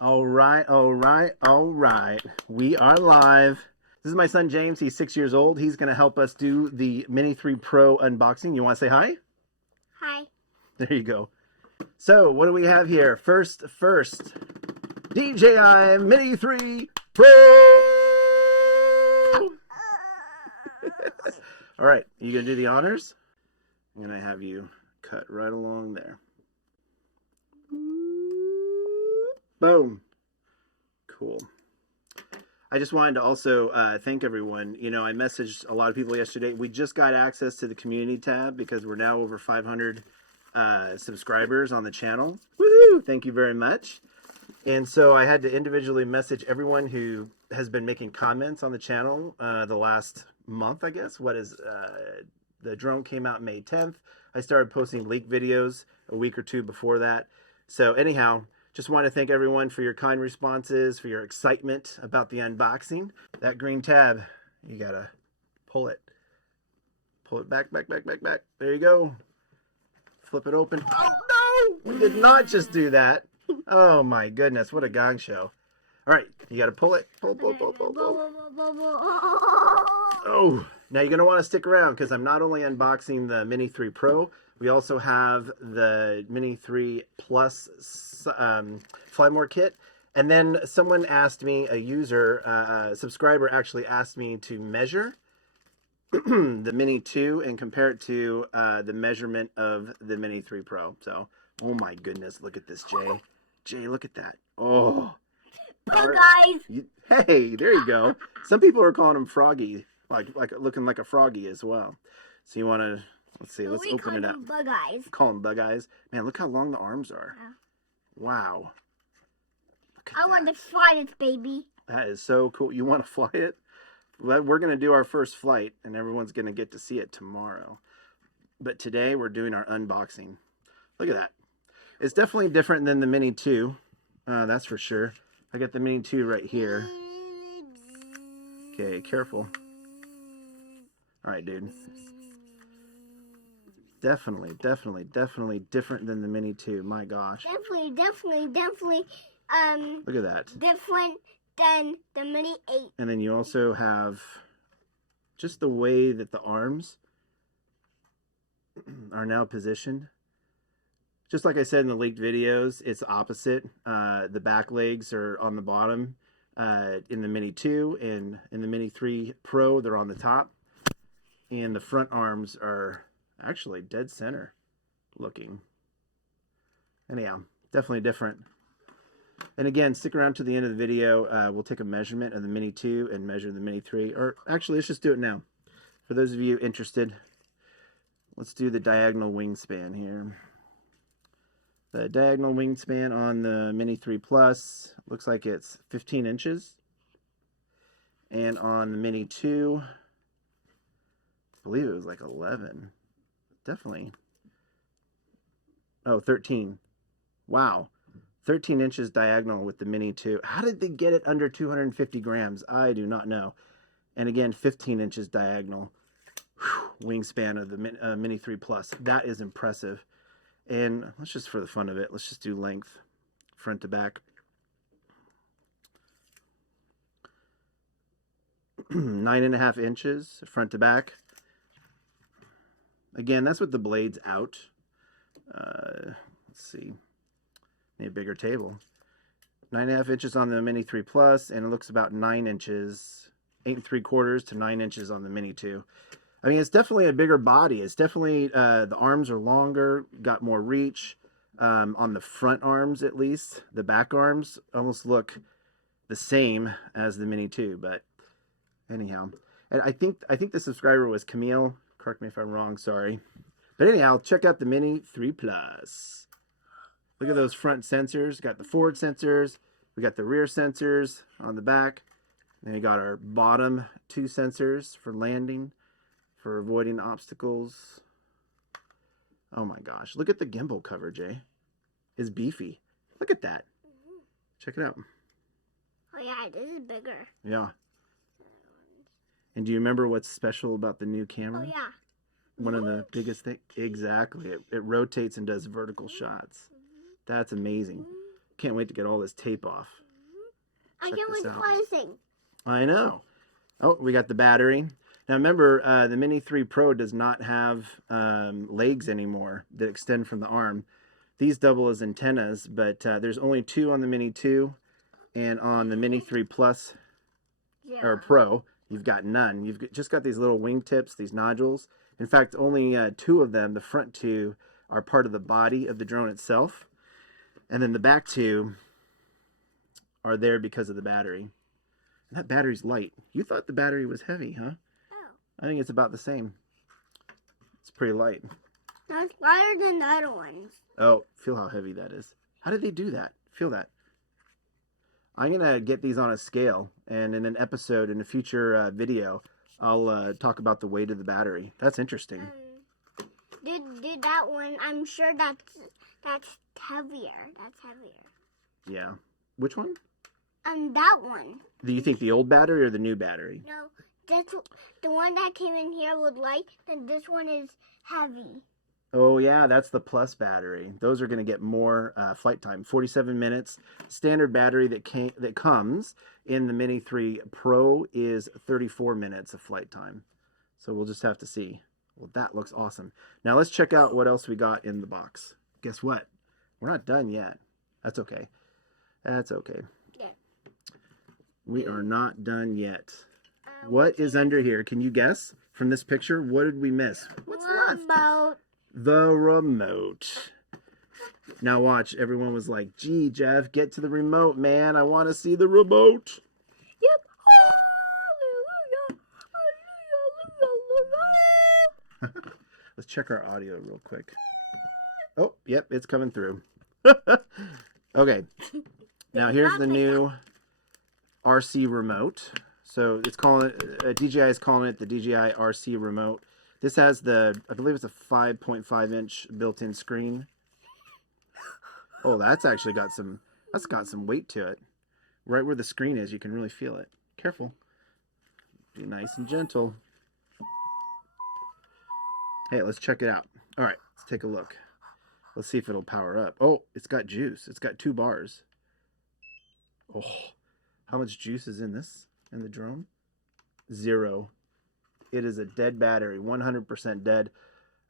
All right. We are live. This is my son James. He's 6 years old. He's going to help us do the Mini 3 Pro unboxing. You want to say hi? Hi. There you go. So, what do we have here? First, DJI Mini 3 Pro. All right, you going to do the honors? I'm going to have you cut right along there. Boom. Cool. I just wanted to also thank everyone. You know, I messaged a lot of people yesterday. We just got access to the community tab because we're now over 500 subscribers on the channel. Woohoo! Thank you very much. And so I had to individually message everyone who has been making comments on the channel the last month, I guess. The drone came out May 10th. I started posting leak videos a week or two before that. So anyhow, just want to thank everyone for your kind responses, for your excitement about the unboxing. That green tab, you gotta pull it. Pull it back. There you go. Flip it open. Oh no! We did not just do that. Oh my goodness, what a gong show. All right, you gotta pull it. Pull. Oh, now you're gonna want to stick around because I'm not only unboxing the Mini 3 Pro, we also have the Mini 3 Plus Fly More kit. And then someone asked me, a subscriber actually asked me to measure the Mini 2 and compare it to the measurement of the Mini 3 Pro. So, oh my goodness, look at this, Jay. Jay, look at that. Oh. Oh, guys. Hey, there you go. Some people are calling him Froggy, like looking like a froggy as well. So you want to... Let's see. Let's open it up. Bug eyes. Call them bug eyes. Man, look how long the arms are. Yeah. Wow. I want to fly this baby. That is so cool. You want to fly it? Well, we're going to do our first flight, and everyone's going to get to see it tomorrow. But today, we're doing our unboxing. Look at that. It's definitely different than the Mini 2. That's for sure. I got the Mini 2 right here. Okay, careful. All right, dude. Definitely different than the Mini 2. My gosh. Definitely. Look at that. Different than the Mini 8. And then you also have just the way that the arms are now positioned. Just like I said in the leaked videos, it's opposite. The back legs are on the bottom in the Mini 2, and in the Mini 3 Pro, they're on the top. And the front arms are actually dead center looking. Anyhow, definitely different. And again, stick around to the end of the video. We'll take a measurement of the Mini 2 and measure the Mini 3. Or actually, let's just do it now. For those of you interested, let's do the diagonal wingspan here. The diagonal wingspan on the Mini 3 Plus looks like it's 15 inches. And on the Mini 2, I believe it was like 11. Definitely. Oh, 13. Wow. 13 inches diagonal with the Mini 2. How did they get it under 250 grams? I do not know. And again, 15 inches diagonal. Whew, wingspan of the Mini 3 Plus. That is impressive. And let's just, for the fun of it, let's just do length, front to back. 9.5 inches, front to back. Again, that's with the blades out. Let's see. Need a bigger table. 9.5 inches on the Mini 3 Plus, and it looks about 9 inches, 8 3/4 to 9 inches on the Mini 2. I mean, it's definitely a bigger body. It's definitely, the arms are longer, got more reach. On the front arms, at least. The back arms almost look the same as the Mini 2, but anyhow. And I think the subscriber was Camille. Correct me if I'm wrong, sorry. But anyhow, check out the Mini 3 Plus. Look at those front sensors. Got the forward sensors. We got the rear sensors on the back. Then we got our bottom 2 sensors for landing, for avoiding obstacles. Oh my gosh. Look at the gimbal cover, Jay. It's beefy. Look at that. Check it out. Oh yeah, this is bigger. Yeah. And do you remember what's special about the new camera? Oh yeah. One of the biggest things. Exactly. It rotates and does vertical shots. That's amazing. Can't wait to get all this tape off. I Check can't this wait to out. fly this thing. I know. Oh, we got the battery. Now remember, the Mini 3 Pro does not have legs anymore that extend from the arm. These double as antennas, but there's only 2 on the Mini 2, and on the Mini 3 Plus or Pro, you've got none. Just got these little wing tips, these nodules. In fact, only 2 of them, the front 2, are part of the body of the drone itself, and then the back 2 are there because of the battery. And that battery's light. You thought the battery was heavy, huh? Oh. I think it's about the same. It's pretty light. No, it's lighter than the other ones. Oh, feel how heavy that is. How did they do that? Feel that. I'm going to get these on a scale, and in an episode, in a future video, I'll talk about the weight of the battery. That's interesting. Did that one? I'm sure that's heavier. That's heavier. Yeah. Which one? That one. Do you think the old battery or the new battery? No, that's the one that came in here with light. Then this one is heavy. Oh yeah, that's the Plus battery. Those are going to get more flight time. 47 minutes. Standard battery that comes in the Mini 3 Pro is 34 minutes of flight time. So we'll just have to see. Well, that looks awesome. Now let's check out what else we got in the box. Guess what? We're not done yet. That's okay. That's okay. Yeah. We are not done yet. What is under here? Can you guess from this picture? What did we miss? What's left? Remote. The remote. Now watch. Everyone was like, gee, Jeff, get to the remote, man. I want to see the remote. Yep. Let's check our audio real quick. Oh, yep, it's coming through. Okay. Now here's the new RC remote. So it's calling it, DJI is calling it the DJI RC Remote. This has I believe it's a 5.5 inch built-in screen. Oh, that's got some weight to it. Right where the screen is, you can really feel it. Careful. Be nice and gentle. Hey, let's check it out. All right, let's take a look. Let's see if it'll power up. Oh, it's got juice. It's got 2 bars. Oh, how much juice is in the drone? 0. It is a dead battery, 100% dead.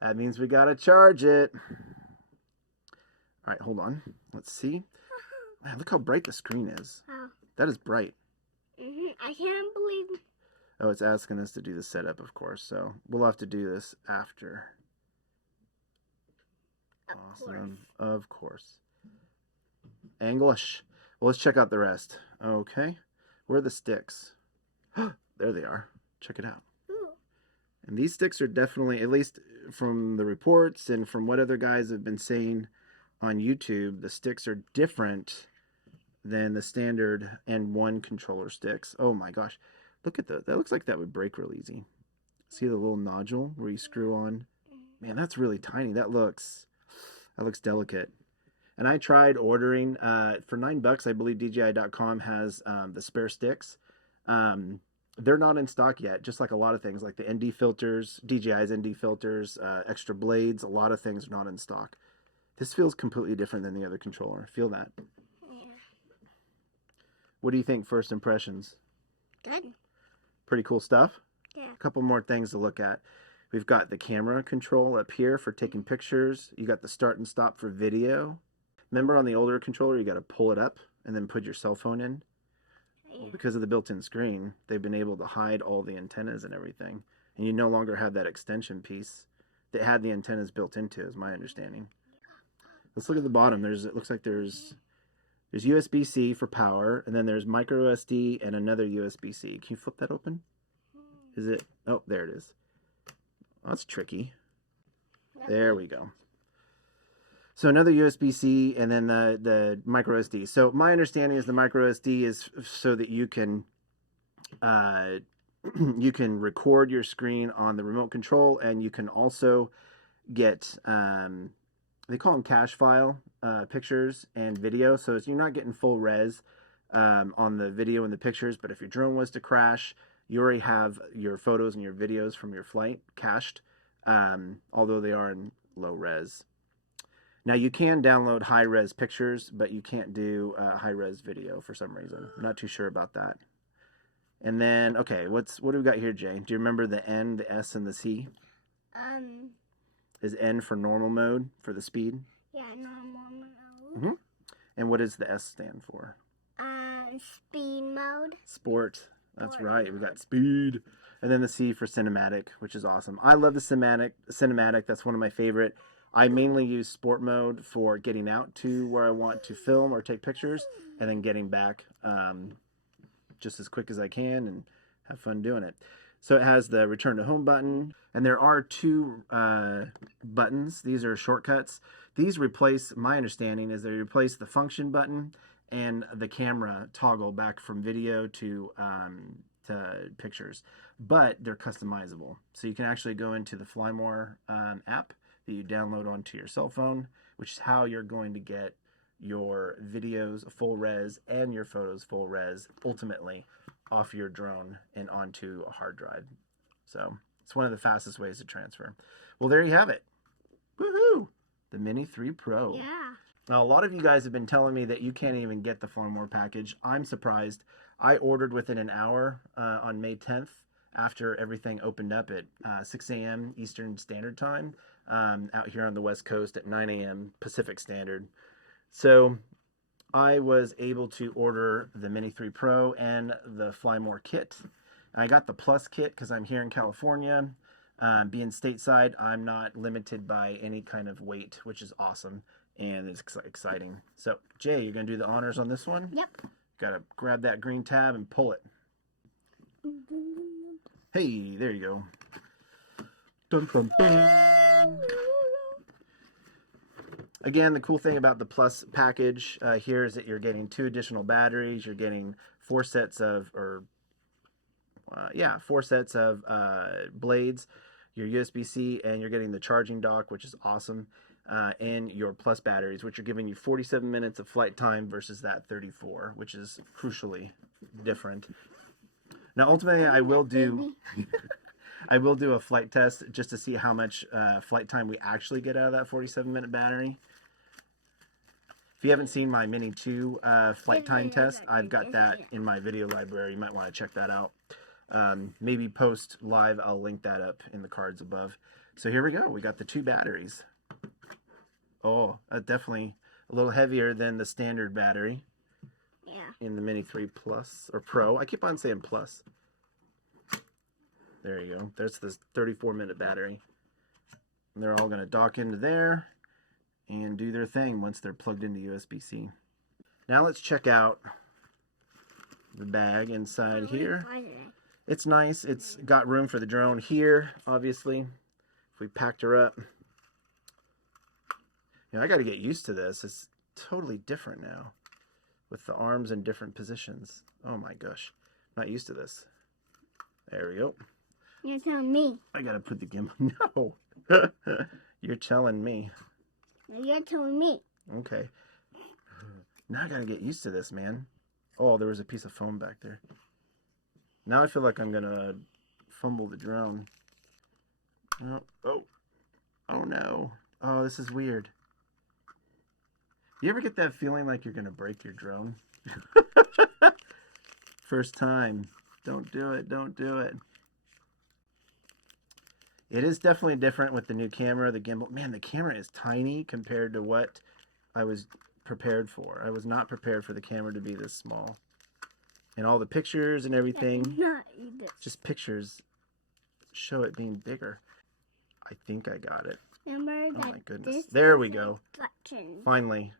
That means we gotta charge it. All right, hold on. Let's see. Man, look how bright the screen is. Oh. That is bright. I can't believe. Oh, it's asking us to do the setup, of course. So we'll have to do this after. Awesome. Of course. English. Well, let's check out the rest. Okay. Where are the sticks? There they are. Check it out. Ooh. And these sticks are definitely, at least from the reports and from what other guys have been saying on YouTube, the sticks are different than the standard N1 controller sticks. Oh my gosh. Look at that. That looks like that would break real easy. See the little nodule where you screw on? Man, that's really tiny. That looks delicate. And I tried ordering for $9. I believe DJI.com has the spare sticks. They're not in stock yet, just like a lot of things, like the ND filters, DJI's ND filters, extra blades. A lot of things are not in stock. This feels completely different than the other controller. Feel that? Yeah. What do you think? First impressions? Good. Pretty cool stuff. Yeah. A couple more things to look at. We've got the camera control up here for taking pictures. You got the start and stop for video. Remember on the older controller, you got to pull it up and then put your cell phone in. Yeah. Well, because of the built-in screen, they've been able to hide all the antennas and everything. And you no longer have that extension piece that had the antennas built into, is my understanding. Let's look at the bottom. It looks like there's USB-C for power, and then there's micro SD and another USB-C. Can you flip that open? Is it? Oh, there it is. Oh, that's tricky. There we go. So another USB-C and then the micro SD. So my understanding is the micro SD is so that you can record your screen on the remote control, and you can also get they call them cache file pictures and video. So you're not getting full res on the video and the pictures, but if your drone was to crash, you already have your photos and your videos from your flight cached, although they are in low res. Now you can download high-res pictures, but you can't do high-res video for some reason. I'm not too sure about that. And then, okay, what do we got here, Jay? Do you remember the N, the S, and the C? Is N for normal mode for the speed? Yeah, normal mode. Mm-hmm. And what does the S stand for? Speed mode. Sport. That's right. We got speed. And then the C for cinematic, which is awesome. I love the cinematic. That's one of my favorite. I mainly use sport mode for getting out to where I want to film or take pictures, and then getting back just as quick as I can and have fun doing it. So it has the return to home button, and there are two buttons. These are shortcuts. These replace, my understanding is they replace the function button and the camera toggle back from video to pictures, but they're customizable. So you can actually go into the Flymore app that you download onto your cell phone, which is how you're going to get your videos full res and your photos full res ultimately off your drone and onto a hard drive. So it's one of the fastest ways to transfer. Well, there you have it. Woohoo! The Mini 3 Pro. Yeah. Now, a lot of you guys have been telling me that you can't even get the Flymore package. I'm surprised. I ordered within an hour on May 10th after everything opened up at 6 a.m. Eastern Standard Time out here on the West Coast at 9 a.m. Pacific Standard. So I was able to order the Mini 3 Pro and the Flymore kit. I got the Plus kit because I'm here in California. Being stateside, I'm not limited by any kind of weight, which is awesome. And it's exciting. So, Jay, you're going to do the honors on this one? Yep. Got to grab that green tab and pull it. Hey, there you go. Dun, dun, dun. Again, the cool thing about the Plus package here is that you're getting 2 additional batteries. You're getting 4 sets of, blades, your USB-C, and you're getting the charging dock, which is awesome. And your Plus batteries, which are giving you 47 minutes of flight time versus that 34, which is crucially different. Now, ultimately, I will do a flight test just to see how much flight time we actually get out of that 47-minute battery. If you haven't seen my Mini 2 flight time test, I've got that in my video library. You might want to check that out. Maybe post live, I'll link that up in the cards above. So here we go. We got the 2 batteries. Oh, definitely a little heavier than the standard battery. Yeah. In the Mini 3 Plus or Pro. I keep on saying Plus. There you go. There's this 34-minute battery. And they're all going to dock into there and do their thing once they're plugged into USB-C. Now let's check out the bag inside here. It's nice. It's got room for the drone here, obviously. If we packed her up. You know, I got to get used to this. It's totally different now with the arms in different positions. Oh my gosh. I'm not used to this. There we go. You're telling me. I got to put the gimbal. No. You're telling me. You're telling me. Okay. Now I got to get used to this, man. Oh, there was a piece of foam back there. Now I feel like I'm going to fumble the drone. Oh no. Oh, this is weird. You ever get that feeling like you're going to break your drone? First time. Don't do it. Don't do it. It is definitely different with the new camera, the gimbal. Man, the camera is tiny compared to what I was prepared for. I was not prepared for the camera to be this small. And all the pictures and everything, just pictures show it being bigger. I think I got it. Remember oh my goodness. There we go. Finally.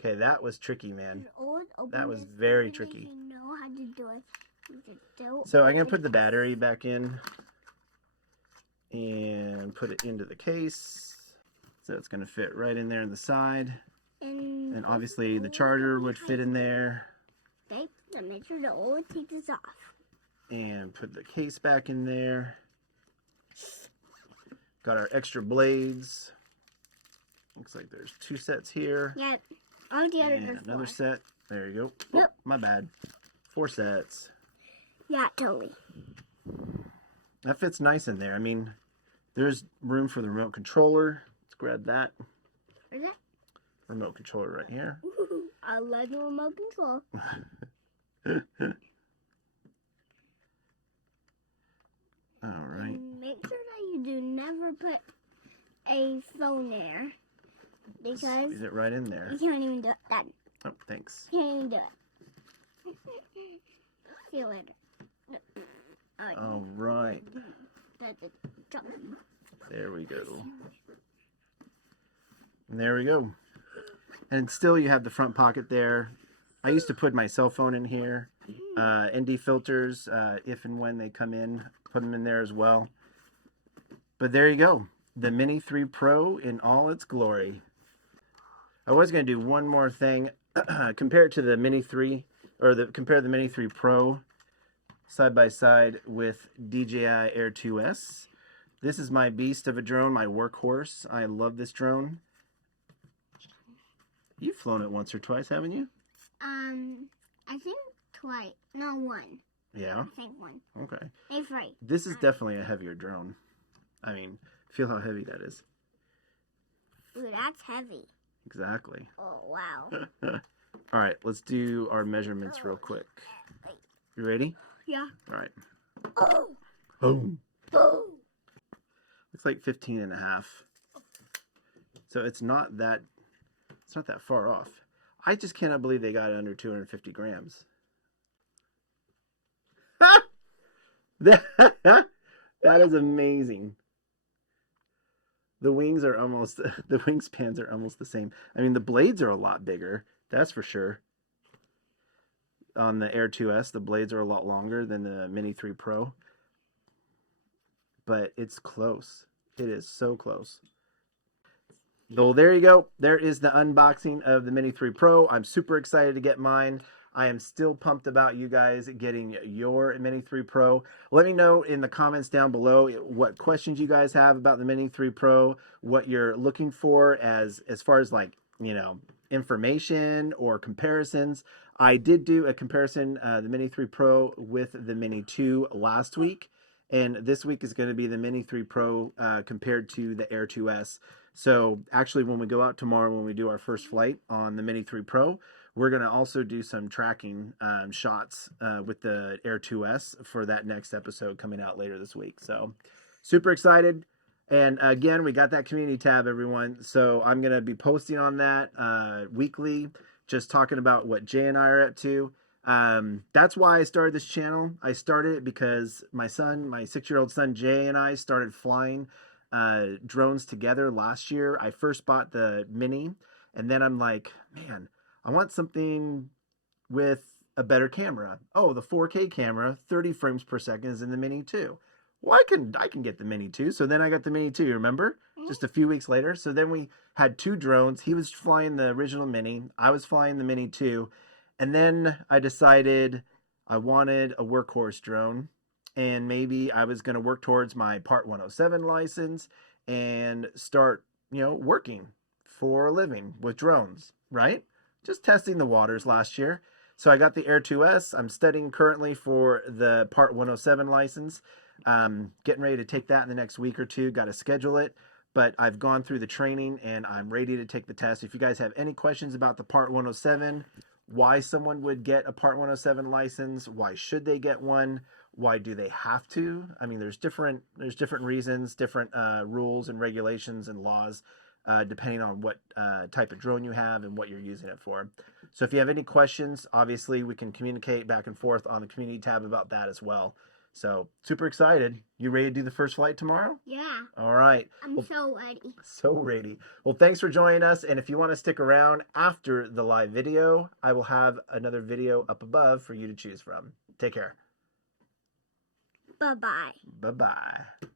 Okay, that was tricky, man. That was very tricky. Know how to do it. So I'm going to put the battery back in and put it into the case. So it's going to fit right in there in the side. And obviously the charger would fit in there. Okay, so make sure the old take this off. And put the case back in there. Got our extra blades. Looks like there's 2 sets here. Yeah. All together and there's another 4. set. There you go. Nope. Oh, my bad. 4 sets. Yeah, totally. That fits nice in there. I mean, there's room for the remote controller. Let's grab that. Is it? remote controller right here. I love the remote control. All right. Make sure that you do never put a phone there, because Is it right in there? you can't even do it. Dad, Oh, thanks. you can't even do it. See you later. All right. Drop. There we go. And there we go. And still you have the front pocket there. I used to put my cell phone in here. ND filters, if and when they come in, put them in there as well. But there you go. The Mini 3 Pro in all its glory. I was going to do one more thing. Compare it to the Mini 3, or compare the Mini 3 Pro side by side with DJI Air 2S. This is my beast of a drone, my workhorse. I love this drone. You've flown it once or twice, haven't you? I think twice. No, one. Yeah? I think one. Okay. Maybe three. This is definitely a heavier drone. I mean, feel how heavy that is. Ooh, that's heavy. Exactly. Oh, wow. All right, let's do our measurements real quick. You ready? Yeah. All right. Oh. Boom. Boom. Looks like 15 and a half. So it's not that far off. I just cannot believe they got it under 250 grams. That is amazing. The wings are almost, the wingspans are almost the same. I mean, the blades are a lot bigger. That's for sure. On the Air 2S, the blades are a lot longer than the Mini 3 Pro. But it's close. It is so close. So there you go. There is the unboxing of the Mini 3 Pro. I'm super excited to get mine. I am still pumped about you guys getting your Mini 3 Pro. Let me know in the comments down below what questions you guys have about the Mini 3 Pro, what you're looking for as far as, like, you know, information or comparisons. I did do a comparison, the Mini 3 Pro with the Mini 2 last week. And this week is going to be the Mini 3 Pro compared to the Air 2S. So actually, when we go out tomorrow, when we do our first flight on the Mini 3 Pro, we're going to also do some tracking shots with the Air 2S for that next episode coming out later this week. So super excited. And again, we got that community tab, everyone. So I'm going to be posting on that weekly, just talking about what Jay and I are up to. That's why I started this channel. I started it because my son, my 6-year-old son Jay, and I started flying drones together last year. I first bought the Mini, and then I'm like, man, I want something with a better camera. Oh, the 4K camera, 30 frames per second is in the Mini 2. Well, I can get the Mini 2. So then I got the Mini 2, remember? Just a few weeks later. So then we had two drones. He was flying the original Mini. I was flying the Mini 2. And then I decided I wanted a workhorse drone. And maybe I was going to work towards my Part 107 license and start, you know, working for a living with drones, right? Just testing the waters last year. So I got the Air 2S. I'm studying currently for the Part 107 license. Getting ready to take that in the next week or two. Got to schedule it. But I've gone through the training and I'm ready to take the test. If you guys have any questions about the Part 107, why someone would get a Part 107 license, why should they get one, why do they have to? I mean, there's different reasons, different rules and regulations and laws, depending on what type of drone you have and what you're using it for. So if you have any questions, obviously we can communicate back and forth on the community tab about that as well. So super excited. You ready to do the first flight tomorrow? Yeah. All right. I'm so ready. So ready. Well, thanks for joining us. And if you want to stick around after the live video, I will have another video up above for you to choose from. Take care. Bye-bye. Bye-bye.